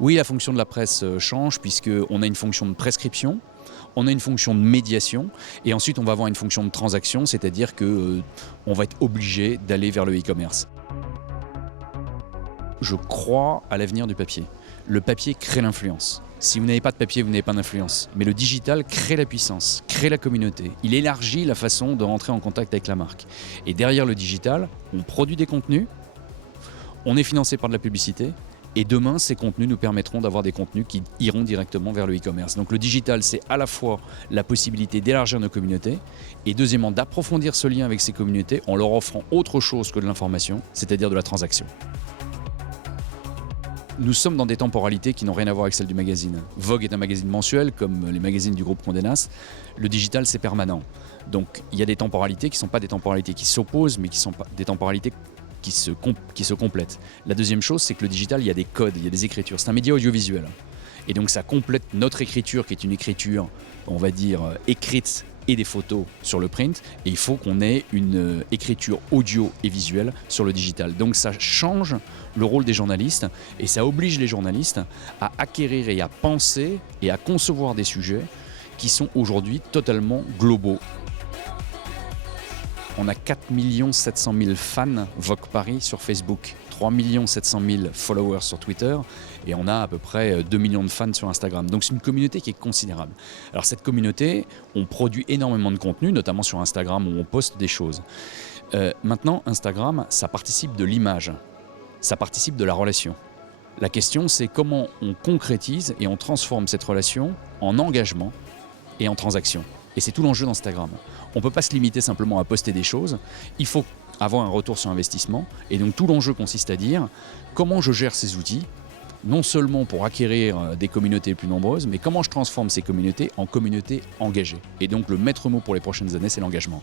Oui, la fonction de la presse change puisqu'on a une fonction de prescription, on a une fonction de médiation et ensuite on va avoir une fonction de transaction, c'est-à-dire qu'on va être obligé d'aller vers le e-commerce. Je crois à l'avenir du papier. Le papier crée l'influence. Si vous n'avez pas de papier, vous n'avez pas d'influence. Mais le digital crée la puissance, crée la communauté. Il élargit la façon de rentrer en contact avec la marque. Et derrière le digital, on produit des contenus, on est financé par de la publicité. Et demain, ces contenus nous permettront d'avoir des contenus qui iront directement vers le e-commerce. Donc le digital, c'est à la fois la possibilité d'élargir nos communautés et deuxièmement d'approfondir ce lien avec ces communautés en leur offrant autre chose que de l'information, c'est-à-dire de la transaction. Nous sommes dans des temporalités qui n'ont rien à voir avec celles du magazine. Vogue est un magazine mensuel, comme les magazines du groupe Condé Nast. Le digital, c'est permanent. Donc il y a des temporalités qui ne sont pas des temporalités qui s'opposent, mais qui sont des temporalités qui se complètent. La deuxième chose, c'est que le digital, il y a des codes, il y a des écritures. C'est un média audiovisuel. Et donc ça complète notre écriture, qui est une écriture, on va dire, écrite et des photos sur le print. Et il faut qu'on ait une écriture audio et visuelle sur le digital. Donc ça change le rôle des journalistes et ça oblige les journalistes à acquérir et à penser et à concevoir des sujets qui sont aujourd'hui totalement globaux. On a 4 700 000 fans Vogue Paris sur Facebook, 3 700 000 followers sur Twitter et on a à peu près 2 millions de fans sur Instagram. Donc c'est une communauté qui est considérable. Alors cette communauté, on produit énormément de contenu, notamment sur Instagram où on poste des choses. Maintenant, Instagram, ça participe de l'image, ça participe de la relation. La question, c'est comment on concrétise et on transforme cette relation en engagement et en transaction. Et c'est tout l'enjeu d'Instagram. On ne peut pas se limiter simplement à poster des choses, il faut avoir un retour sur investissement. Et donc tout l'enjeu consiste à dire comment je gère ces outils, non seulement pour acquérir des communautés plus nombreuses, mais comment je transforme ces communautés en communautés engagées. Et donc le maître mot pour les prochaines années, c'est l'engagement.